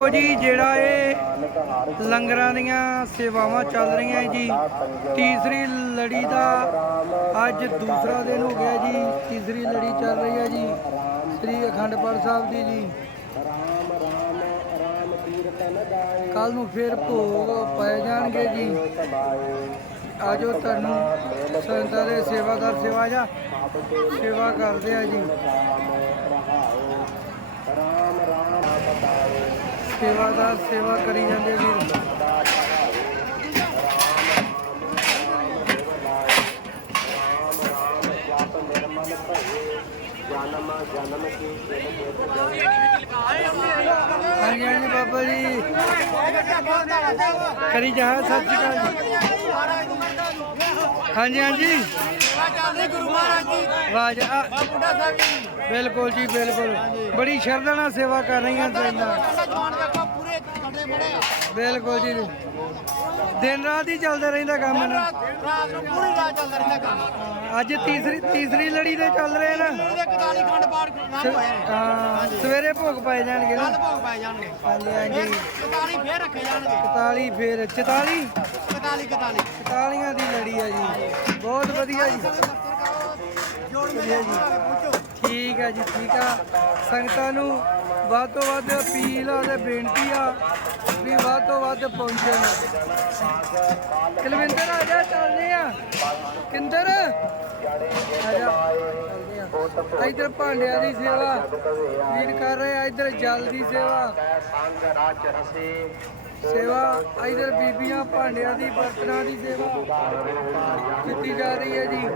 ਉਹ ਜੀ, ਜਿਹੜਾ ਇਹ ਲੰਗਰਾਂ ਦੀਆਂ ਸੇਵਾਵਾਂ ਚੱਲ ਰਹੀਆਂ ਜੀ, ਤੀਸਰੀ ਲੜੀ ਦਾ ਅੱਜ ਦੂਸਰਾ ਦਿਨ ਹੋ ਗਿਆ ਜੀ, ਤੀਸਰੀ ਲੜੀ ਚੱਲ ਰਹੀ ਹੈ ਜੀ, ਸ੍ਰੀ ਅਖੰਡ ਪਾਠ ਸਾਹਿਬ ਦੀ ਜੀ। ਕੱਲ ਨੂੰ ਫੇਰ ਭੋਗ ਪਾਏ ਜਾਣਗੇ ਜੀ। ਆਜੋ ਤੁਹਾਨੂੰ ਸੰਤਾਂ ਦੇ ਸੇਵਾਦਾਰ ਸੇਵਾ ਜਾ, ਸੇਵਾ ਕਰਦੇ ਆ ਜੀ। ਸੇਵਾਦਾਰ ਸੇਵਾ ਕਰੀ ਜਾਂਦੇ ਵੀਰ। ਹਾਂਜੀ ਹਾਂਜੀ ਬਾਬਾ ਜੀ। ਕਰੀ ਜਾ ਸਤਿ ਸ਼੍ਰੀ ਅਕਾਲ ਜੀ। ਹਾਂਜੀ ਹਾਂਜੀ। ਗੁਰੂ ਮਹਾਰਾਜ ਜੀ ਵਾਜ ਆ। ਬੁੱਢਾ ਸਾਹਿਬ ਜੀ ਬਿਲਕੁਲ ਜੀ ਬਿਲਕੁਲ। ਬੜੀ ਸ਼ਰਧਾ ਨਾਲ ਸੇਵਾ ਕਰ ਰਹੀਆਂ ਜਵਾਨ ਵੇਖੋ ਪੂਰੇ ਬਿਲਕੁਲ ਜੀ। ਦਿਨ ਰਾਤ ਹੀ ਚੱਲਦਾ ਰਹਿੰਦਾ ਕੰਮ ਨਾ। ਰਾਤ ਰਾਤ ਨੂੰ ਪੂਰੀ ਰਾਤ ਚੱਲਦਾ ਰਹਿੰਦਾ ਕੰਮ। ਅੱਜ ਤੀਸਰੀ ਤੀਸਰੀ ਲੜੀ ਦੇ ਚੱਲ ਰਹੇ ਨਾ। ਇਹਦੇ 41 ਖੰਡ ਪਾਠ ਨਾਮ ਹੋਏ ਨੇ ਹਾਂ। ਸਵੇਰੇ ਭੋਗ ਪਾਏ ਜਾਣਗੇ ਨਾ। ਕੱਲ ਭੋਗ ਪਾਏ ਜਾਣਗੇ। ਹਾਂਜੀ ਹਾਂਜੀ। 41 ਫੇਰ ਰੱਖੇ ਜਾਣਗੇ। 41 ਫੇਰ 44 41 41 44 ਦੀ ਲੜੀ ਆ ਜੀ। ਬਹੁਤ ਵਧੀਆ ਜੀ। ਜੋੜੀਆਂ ਜੀ। ਪੁੱਛੋ। ਠੀਕ ਹੈ ਜੀ, ਠੀਕ ਆ। ਸੰਗਤਾਂ ਨੂੰ ਵੱਧ ਤੋਂ ਵੱਧ ਅਪੀਲ ਆ ਤੇ ਬੇਨਤੀ ਆ ਵੀ ਵੱਧ ਤੋਂ ਵੱਧ ਪਹੁੰਚਣ। ਕੁਲਵਿੰਦਰ, ਆ ਜਾ, ਚੱਲਦੇ ਆ। ਕਿੰਦਰ, ਆ ਜਾ। ਇਧਰ ਭਾਂਡਿਆਂ ਦੀ ਸੇਵਾ ਵੀਰ ਕਰ ਰਹੇ ਆ, ਇਧਰ ਜਲ ਦੀ ਸੇਵਾ। ਸੇਵਾ, ਇਧਰ ਬੀਬੀਆਂ ਭਾਂਡਿਆਂ ਦੀ, ਬਰਤਨਾਂ ਦੀ ਸੇਵਾ ਕੀਤੀ ਜਾ ਰਹੀ ਹੈ ਜੀ।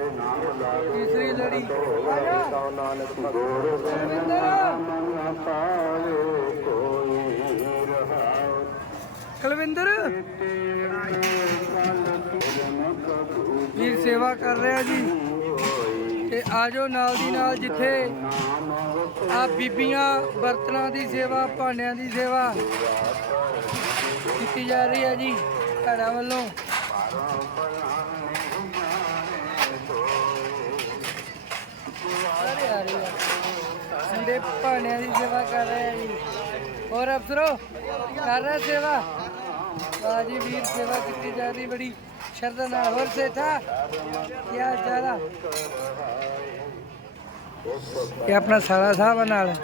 ਤੀਸਰੀ ਲੜੀ ਆ ਜਾ ਕੁਲਵਿੰਦਰ। ਵੀਰ ਸੇਵਾ ਕਰ ਰਿਹਾ ਜੀ। ਤੇ ਆਜੋ ਨਾਲ ਦੀ ਨਾਲ ਜਿੱਥੇ ਆ ਬੀਬੀਆਂ ਬਰਤਨਾਂ ਦੀ ਸੇਵਾ, ਭਾਂਡਿਆਂ ਦੀ ਸੇਵਾ ਕੀਤੀ ਜਾ ਰਹੀ ਹੈ ਜੀ। ਘਰਾਂ ਵੱਲੋਂ। ਸਾਰੇ ਆ ਰਹੇ ਆ। ਸੰਡੇ ਭਾਂਡਿਆਂ ਦੀ ਸੇਵਾ ਕਰ ਰਹੇ ਆ ਜੀ। ਹੋਰ ਅਫਸਰੋ, ਕਰ ਰਹੇ ਸੇਵਾ? ਵਾਹ ਵੀਰ ਸੇਵਾ ਕੀਤੀ ਜਾ ਰਹੀ, ਬੜੀ ਸ਼ਰਧਾ ਨਾਲ। ਹੋਰ ਸੇਠਾ, ਕੀ ਹਾਲ ਇਹ ਆਪਣਾ ਸਾਲਾ ਸਾਹਿਬ ਨਾਲ।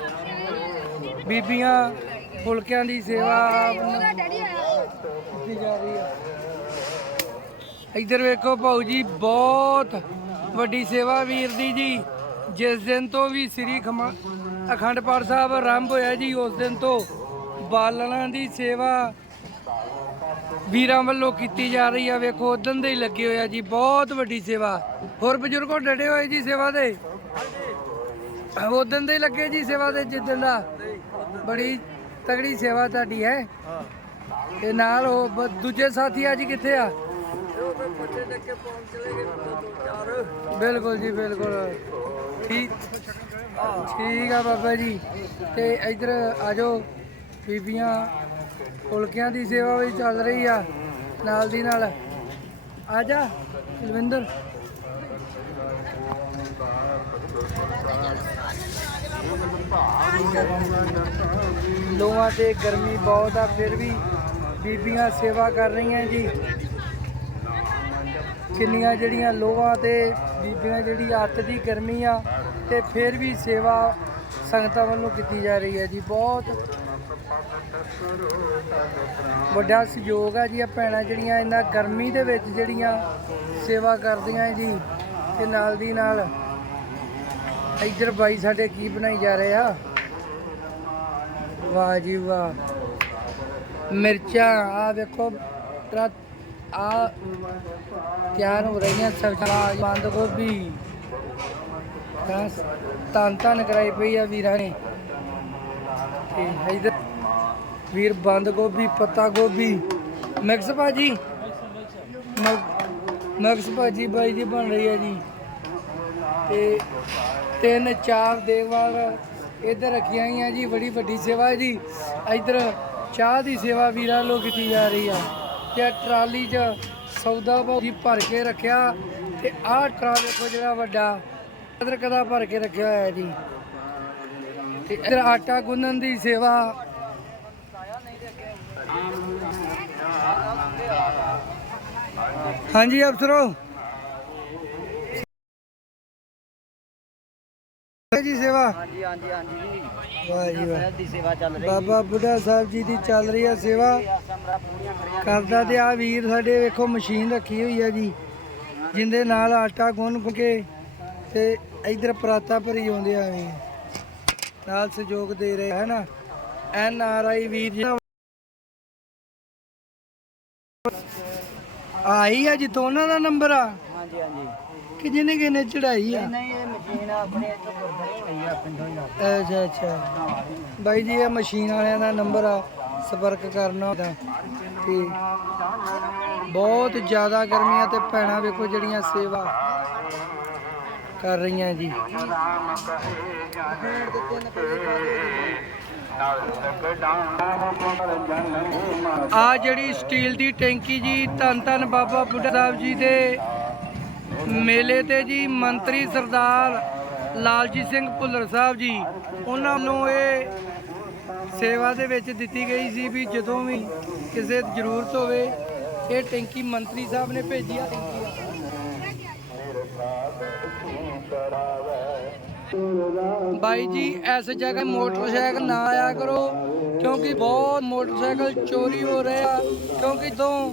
ਬੀਬੀਆਂ, ਫੁਲਕਿਆਂ ਦੀ ਸੇਵਾ ਕੀਤੀ ਜਾ ਰਹੀ ਆ। ਇੱਧਰ ਵੇਖੋ ਭਾਊ ਜੀ, ਬਹੁਤ ਵੱਡੀ ਸੇਵਾ ਵੀਰ ਦੀ ਜੀ। ਜਿਸ ਦਿਨ ਤੋਂ ਵੀ ਸ੍ਰੀ ਖਮਾ ਅਖੰਡ ਪਾਠ ਸਾਹਿਬ ਆਰੰਭ ਹੋਇਆ ਜੀ ਉਸ ਦਿਨ ਤੋਂ ਬਾਲਣਾ ਦੀ ਸੇਵਾ ਵੀਰਾਂ ਵੱਲੋਂ ਕੀਤੀ ਜਾ ਰਹੀ ਆ। ਵੇਖੋ ਉਦੋਂ ਦੇ ਹੀ ਲੱਗੇ ਹੋਏ ਆ ਜੀ ਬਹੁਤ ਵੱਡੀ ਸੇਵਾ। ਹੋਰ ਬਜ਼ੁਰਗੋ ਡਟੇ ਹੋਏ ਜੀ ਸੇਵਾ ਦੇ? ਉਦੋਂ ਦੇ ਹੀ ਲੱਗੇ ਜੀ ਸੇਵਾ ਦੇ ਜਿੱਦਣ ਦਾ ਬੜੀ ਤਗੜੀ ਸੇਵਾ ਤੁਹਾਡੀ ਹੈ। ਤੇ ਨਾਲ ਉਹ ਬ- ਦੂਜੇ ਸਾਥੀ ਅੱਜ ਕਿੱਥੇ ਆ? ਬਿਲਕੁਲ ਜੀ ਬਿਲਕੁਲ। ਠੀਕ ਠੀਕ ਆ ਬਾਬਾ ਜੀ। ਤੇ ਇਧਰ ਆਜੋ ਬੀਬੀਆਂ ਫੁਲਕਿਆਂ ਦੀ ਸੇਵਾ ਵੀ ਚੱਲ ਰਹੀ ਆ, ਨਾਲ ਦੀ ਨਾਲ। ਆ ਜਾ, ਕੁਲਵਿੰਦਰ। ਲੋਹਾਂ ਤੇ ਗਰਮੀ ਬਹੁਤ ਆ, ਫਿਰ ਵੀ ਬੀਬੀਆਂ ਸੇਵਾ ਕਰ ਰਹੀਆਂ ਜੀ। ਕਿੰਨੀਆਂ ਜਿਹੜੀਆਂ ਲੋਹਾਂ ਤੇ ਬੀਬੀਆਂ ਜਿਹੜੀ ਅੱਤ ਦੀ ਗਰਮੀ ਆ ਤੇ ਫਿਰ ਵੀ ਸੇਵਾ ਸੰਗਤਾਂ ਵੱਲੋਂ ਕੀਤੀ ਜਾ ਰਹੀ ਹੈ ਜੀ, ਬਹੁਤ ਵੱਡਾ ਸਹਿਯੋਗ ਆ ਜੀ ਆ ਭੈਣਾਂ ਜਿਹੜੀਆਂ ਇਹਨਾਂ ਗਰਮੀ ਦੇ ਵਿੱਚ ਜਿਹੜੀਆਂ ਸੇਵਾ ਕਰਦੀਆਂ ਜੀ, ਤੇ ਨਾਲ ਦੀ ਨਾਲ ਇੱਧਰ ਬਾਈ ਸਾਡੇ ਕੀ ਬਣਾਈ ਜਾ ਰਹੇ ਆ? ਵਾਹ ਜੀ ਵਾਹ। ਮਿਰਚਾਂ ਆ ਦੇਖੋ ਤਰਾ ਆ ਤਿਆਰ ਹੋ ਰਹੀਆਂ ਸਰਕਾਰ ਬੰਦ ਗੋਭੀ। ਤਾਂ ਤਨ ਤਨ ਕਰਾਈ ਪਈ ਆ ਵੀਰਾਂ ਨੇ। ਤੇ ਇਧਰ ਵੀਰ ਬੰਦ ਗੋਭੀ, ਪੱਤਾ ਗੋਭੀ। ਮਿਕਸ ਭਾਜੀ? ਮਿਕਸ ਭਾਜੀ ਬਾਈ ਜੀ ਬਣ ਰਹੀ ਹੈ ਜੀ। ਤੇ ਤਿੰਨ ਚਾਰ ਦੇਵਾਲ ਇੱਧਰ ਰੱਖੀਆਂ ਹੋਈਆਂ ਜੀ, ਬੜੀ ਵੱਡੀ ਸੇਵਾ ਜੀ। ਇੱਧਰ ਚਾਹ ਦੀ ਸੇਵਾ ਵੀਰਾਂ ਵੱਲੋਂ ਕੀਤੀ ਜਾ ਰਹੀ ਆ। ਤੇ ਟਰਾਲੀ 'ਚ ਸੌਦਾ ਭਾਜੀ ਭਰ ਕੇ ਰੱਖਿਆ। ਤੇ ਆਹ ਟਰਾ ਵੇਖੋ ਜਿਹੜਾ ਵੱਡਾ। ਅਦਰਕ ਦਾ ਭਰ ਕੇ ਰੱਖਿਆ ਹੋਇਆ ਜੀ। ਤੇ ਇੱਧਰ ਆਟਾ ਗੁੰਨਣ ਦੀ ਸੇਵਾ। ਹਾਂਜੀ ਅਫਸਰੋ। ਜੀ ਸੇਵਾ। ਹਾਂਜੀ ਹਾਂਜੀ ਹਾਂਜੀ ਜੀ। ਵਾਹ ਜੀ ਵਾਹ। ਦੀ ਸੇਵਾ ਚੱਲ ਰਹੀ ਬਾਬਾ ਬੁੱਢਾ ਸਾਹਿਬ ਜੀ ਦੀ ਚੱਲ ਰਹੀ ਹੈ ਸੇਵਾ। ਕਰਦਾ ਤੇ ਆ ਵੀਰ ਸਾਡੇ ਵੇਖੋ ਮਸ਼ੀਨ ਰੱਖੀ ਹੋਈ ਹੈ ਜੀ। ਜਿੰਦੇ ਨਾਲ ਆਟਾ ਗੁੰਨ ਕੇ ਤੇ ਇਧਰ ਪਰਾਤਾ ਭਰੀ ਆਉਂਦੇ ਆ ਵੀ। ਨਾਲ ਸਹਿਯੋਗ ਦੇ ਰਹੇ ਹੈ ਨਾ ਐਨ ਆਰ ਆਈ ਵੀਰ ਜੀ ਆਈ ਆ ਜੀ ਦੋਨਾਂ ਦਾ ਨੰਬਰ ਆ? ਹਾਂਜੀ ਹਾਂਜੀ। ਕਿ ਜਿਹਨੇ ਕਿਨੇ ਚੜਾਈ ਆ? ਨਹੀਂ ਇਹ ਮਸ਼ੀਨ ਆਪਣੇ ਇੱਥੋਂ ਗੁਰਦੁਆਰੇ ਹੋਈ ਆ ਪਿੰਡੋਂ ਹੀ ਅੱਛਾ ਅੱਛਾ। ਬਾਈ ਜੀ ਇਹ ਮਸ਼ੀਨ ਵਾਲਿਆਂ ਦਾ ਨੰਬਰ ਆ ਸੰਪਰਕ ਕਰਨਾ ਤਾਂ ਤੇ ਬਹੁਤ ਜ਼ਿਆਦਾ ਗਰਮੀਆਂ ਤੇ ਭੈਣਾਂ ਵੇਖੋ ਜਿਹੜੀਆਂ ਸੇਵਾ ਕਰ ਰਹੀਆਂ ਜੀ। ਆ ਜਿਹੜੀ ਸਟੀਲ ਦੀ ਟੈਂਕੀ ਜੀ, ਧੰਨ ਧੰਨ ਬਾਬਾ ਬੁੱਢਾ ਸਾਹਿਬ ਜੀ ਦੇ ਮੇਲੇ ਤੇ ਜੀ, ਮੰਤਰੀ ਸਰਦਾਰ ਲਾਲਜੀਤ ਸਿੰਘ ਭੁੱਲਰ ਸਾਹਿਬ ਜੀ, ਉਹਨਾਂ ਨੂੰ ਇਹ ਸੇਵਾ ਦੇ ਵਿੱਚ ਦਿੱਤੀ ਗਈ ਸੀ ਵੀ ਜਦੋਂ ਵੀ ਕਿਸੇ ਜ਼ਰੂਰਤ ਹੋਵੇ, ਇਹ ਟੈਂਕੀ ਮੰਤਰੀ ਸਾਹਿਬ ਨੇ ਭੇਜੀ ਆ। ਬਾਈ ਜੀ, ਇਸ ਜਗ੍ਹਾ ਮੋਟਰਸਾਈਕਲ ਨਾ ਆਇਆ ਕਰੋ, ਕਿਉਂਕਿ ਬਹੁਤ ਮੋਟਰਸਾਈਕਲ ਚੋਰੀ ਹੋ ਰਹੇ ਆ, ਕਿਉਂਕਿ ਜਦੋਂ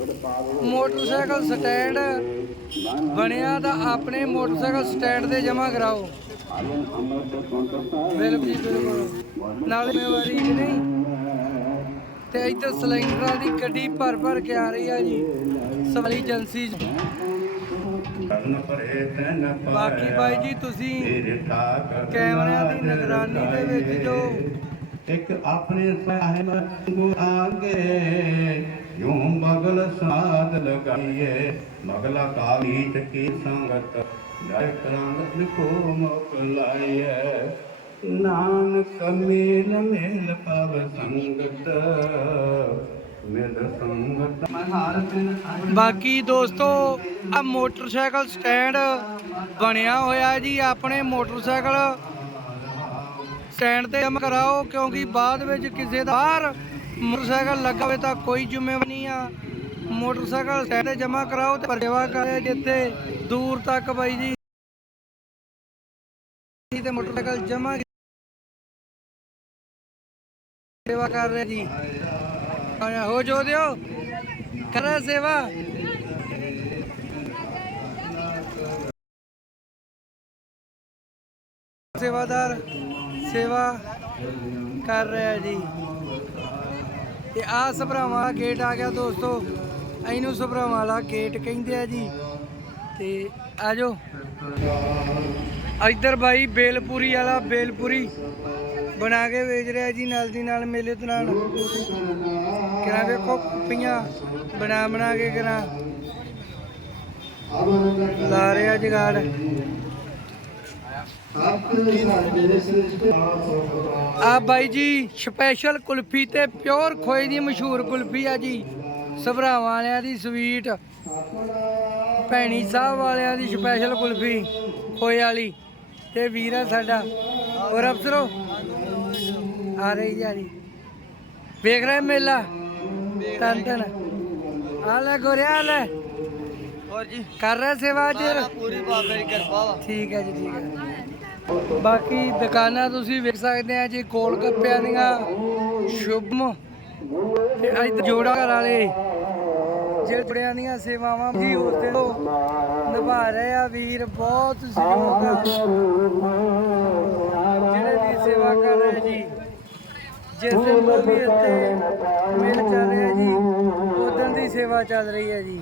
ਮੋਟਰਸਾਈਕਲ ਸਟੈਂਡ ਬਣਿਆ ਤਾਂ ਆਪਣੇ ਮੋਟਰਸਾਈਕਲ ਸਟੈਂਡ ਤੇ ਜਮ੍ਹਾਂ ਕਰਾਓ। ਬਿਲਕੁਲ ਜੀ, ਬਿਲਕੁਲ। ਨਾਲੇ ਜ਼ਿੰਮੇਵਾਰੀ ਨਹੀਂ। ਤੇ ਇੱਧਰ ਸਿਲੰਡਰਾਂ ਦੀ ਗੱਡੀ ਭਰ ਭਰ ਕੇ ਆ ਰਹੀ ਆ ਜੀ ਸਵਾਲੀ ਏਜੰਸੀ ਬਾਕੀ ਬਾਈ ਜੀ ਤੁਸੀਂ ਕੈਮਰਿਆਂ ਦੀ ਨਿਗਰਾਨੀ ਦੇ ਵਿੱਚ ਜੋ ਇੱਕ ਆਪਣੇ ਸਾਹਿਬ ਨੂੰ ਆਗੇ। ਯੂੰ ਮਗਲ ਸਾਧ ਲਗਾਈਏ। ਮਗਲਾ ਕਾਲੀਤ ਕੀ ਸੰਗਤ ਜੈ ਕਰੰਗ ਲਿਖੋ ਮੋਕਲਾਈਏ ਨਾਨਕ ਮੇਲ ਮੇਲ ਪਵ ਸੰਗਤ ਮਿਲ ਸੰਗਤ। ਬਾਕੀ ਦੋਸਤੋ ਆ ਮੋਟਰਸਾਈਕਲ ਸਟੈਂਡ ਬਣਿਆ ਹੋਇਆ ਜੀ, ਆਪਣੇ ਮੋਟਰਸਾਈਕਲ ਸਟੈਂਡ ਤੇ ਜਮ੍ਹਾਂ ਕਰਾਓ, ਕਿਉਂਕਿ ਬਾਅਦ ਵਿੱਚ ਕਿਸੇ ਦਾ ਬਾਹਰ ਮੋਟਰਸਾਈਕਲ ਲੱਗਾ ਹੋਵੇ ਤਾਂ ਕੋਈ ਜ਼ਿੰਮੇਵਾਰੀ ਨਹੀਂ ਆ। ਮੋਟਰਸਾਈਕਲ ਸਟੈਂਡ ਤੇ ਜਮ੍ਹਾਂ ਕਰਾਓ ਤੇ ਸੇਵਾ ਕਰੇ ਜਿੱਥੇ ਦੂਰ ਤੱਕ ਬਾਈ ਜੀ। ਤੇ ਮੋਟਰਸਾਈਕਲ ਜਮਾ ਸੇਵਾ ਕਰ ਰਹੇ ਜੀ। ਹੋ ਜੋ ਦਿਓ। ਕਰਾ ਸੇਵਾ। ਸੇਵਾਦਾਰ ਸੇਵਾ ਕਰ ਰਿਹਾ ਜੀ। ਤੇ ਆ ਸਭਰਾਵਾਂ ਵਾਲਾ ਗੇਟ ਆ ਗਿਆ ਦੋਸਤੋ। ਇਹਨੂੰ ਸਭਰਾਵਾਂ ਵਾਲਾ ਗੇਟ ਕਹਿੰਦੇ ਆ ਜੀ। ਤੇ ਆਜੋ ਇੱਧਰ ਬਾਈ ਬੇਲਪੂਰੀ ਵਾਲਾ ਬੇਲਪੂਰੀ ਬਣਾ ਕੇ ਵੇਚ ਰਿਹਾ ਜੀ ਨਾਲ ਦੀ ਨਾਲ, ਮੇਲੇ ਦੇ ਨਾਲ। ਕਿਹੜਾ ਵੇਖੋ ਕੁੱਪੀਆਂ ਬਣਾ ਬਣਾ ਕੇ ਕਰਾਂ ਲਾ ਰਿਹਾ ਜਗਾੜ। ਆ ਬਾਈ ਜੀ ਸਪੈਸ਼ਲ ਕੁਲਫੀ ਤੇ ਪਿਓਰ ਖੋਏ ਦੀ ਮਸ਼ਹੂਰ ਕੁਲਫੀ ਆ ਜੀ। ਸਭਰਾਵਾਂ ਵਾਲਿਆਂ ਦੀ ਸਵੀਟ ਭੈਣੀ ਸਾਹਿਬ ਵਾਲਿਆਂ ਦੀ ਸਪੈਸ਼ਲ ਕੁਲਫੀ ਖੋਏ ਵਾਲੀ। ਤੇ ਵੀਰ ਆ ਸਾਡਾ। ਹੋਰ ਅਫਸਰੋ? ਆ ਰਹੀ ਜਾ। ਰਹੀ ਵੇਖ ਰਹੇ ਮੇਲਾ? ਤਨ ਤਨ ਆ ਲੈ ਗੋਰਿਆ ਲੈ। ਹੋਰ ਜੀ। ਕਰ ਰਿਹਾ ਸੇਵਾ ਅੱਜ ਪੂਰੀ ਬਾਬੇ ਦੀ ਕਿਰਪਾ ਵਾ। ਠੀਕ ਹੈ ਜੀ ਠੀਕ ਹੈ ਬਾਕੀ ਦੁਕਾਨਾਂ ਤੁਸੀਂ ਵੇਖ ਸਕਦੇ ਆ ਜੀ, ਗੋਲ ਗੱਪਿਆਂ ਦੀਆਂ, ਸ਼ੁਭਮ ਤੇ ਇੱਧਰ ਜੋੜਾ ਘਰ ਵਾਲੇ। ਜਿਹੜੇ ਦੀਆਂ ਸੇਵਾਵਾਂ ਵੀ ਉਸਦੇ ਤੋਂ ਨਿਭਾ ਰਹੇ ਆ, ਵੀਰ ਬਹੁਤ ਸਹਿਯੋਗ ਆ। ਜਿਹੜੇ ਵੀ ਸੇਵਾ ਕਰ ਰਹੇ ਜੀ, ਜਿਸ ਦਿਨ ਤੋਂ ਵੀ ਇੱਥੇ ਮਿਲ ਚੱਲ ਰਿਹਾ ਜੀ ਉਦੋਂ ਦੀ ਸੇਵਾ ਚੱਲ ਰਹੀ ਹੈ ਜੀ।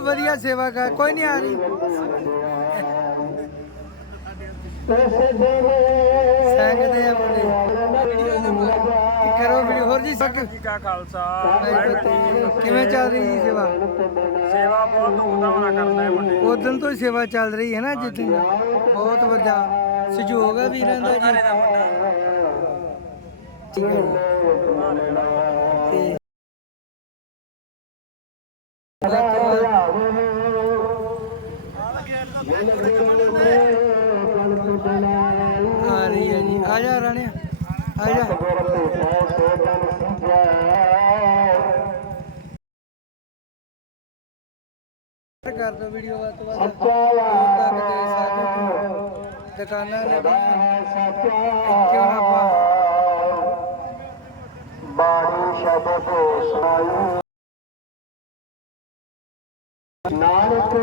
ਬਹੁਤ ਵਧੀਆ ਸੇਵਾ ਕਰ ਕੋਈ ਨਹੀਂ ਆ ਰਹੀ। ਸੰਗਦੇ ਆ ਮੁੰਡੇ। ਕੀ ਕਰੋ ਵੀਡੀਓ ਹੋਰ ਜੀ ਸਕ ਜੀ ਕਾ ਖਾਲਸਾ ਕਿਵੇਂ ਚੱਲ ਰਹੀ ਜੀ ਸੇਵਾ? ਸੇਵਾ ਬਹੁਤ ਧੂਮਧਾਮ ਨਾਲ ਕਰਦੇ ਆ ਮੁੰਡੇ। ਉਦੋਂ ਤੋਂ ਹੀ ਸੇਵਾ ਚੱਲ ਰਹੀ ਹੈ ਨਾ ਜਿੱਦਣ ਬਹੁਤ ਵੱਡਾ ਸਹਿਯੋਗ ਹੈ ਵੀਰਾਂ ਦਾ ਜੀ। ਠੀਕ ਹੈ। ਵੀਡੀਓ ਵੱਧ ਤੋਂ ਵੱਧ ਤੱਕ ਦੇ ਸਕਦੇ ਦੁਕਾਨਾਂ ਲੱਗੀਆਂ ਕਿਉਂ ਨਾ ਆਪਾਂ ਬਾਣੀ ਸ਼ਬਦ ਸੁਣਾਈ ਨਾਨਕ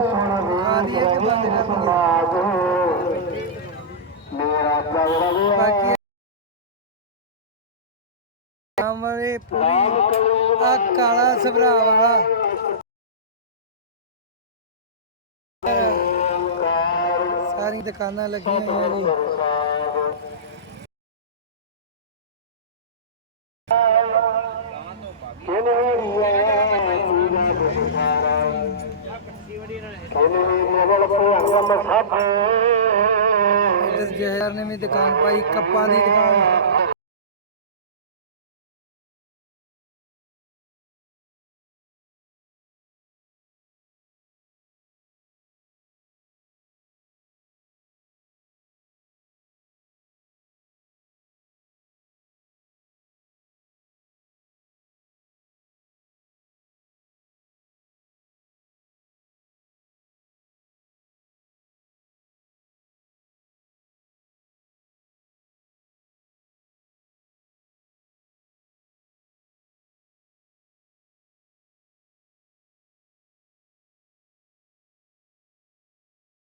ਸੁਣ ਆ ਰਹੀ ਮੇਰਾ ਗੌਰਵ ਬਾਕੀ ਆਮਰੇ ਪੂਰੀ। ਆ ਕਾਲਾ ਸਭਰਾ ਵਾਲਾ। ਦੁਕਾਨਾਂ ਲੱਗੀਆਂ ਹੋਈਆਂ ਇੱਧਰ ਜਹਰ ਨੇ ਵੀ ਦੁਕਾਨ ਪਾਈ ਕੱਪਾਂ ਦੀ ਦੁਕਾਨ।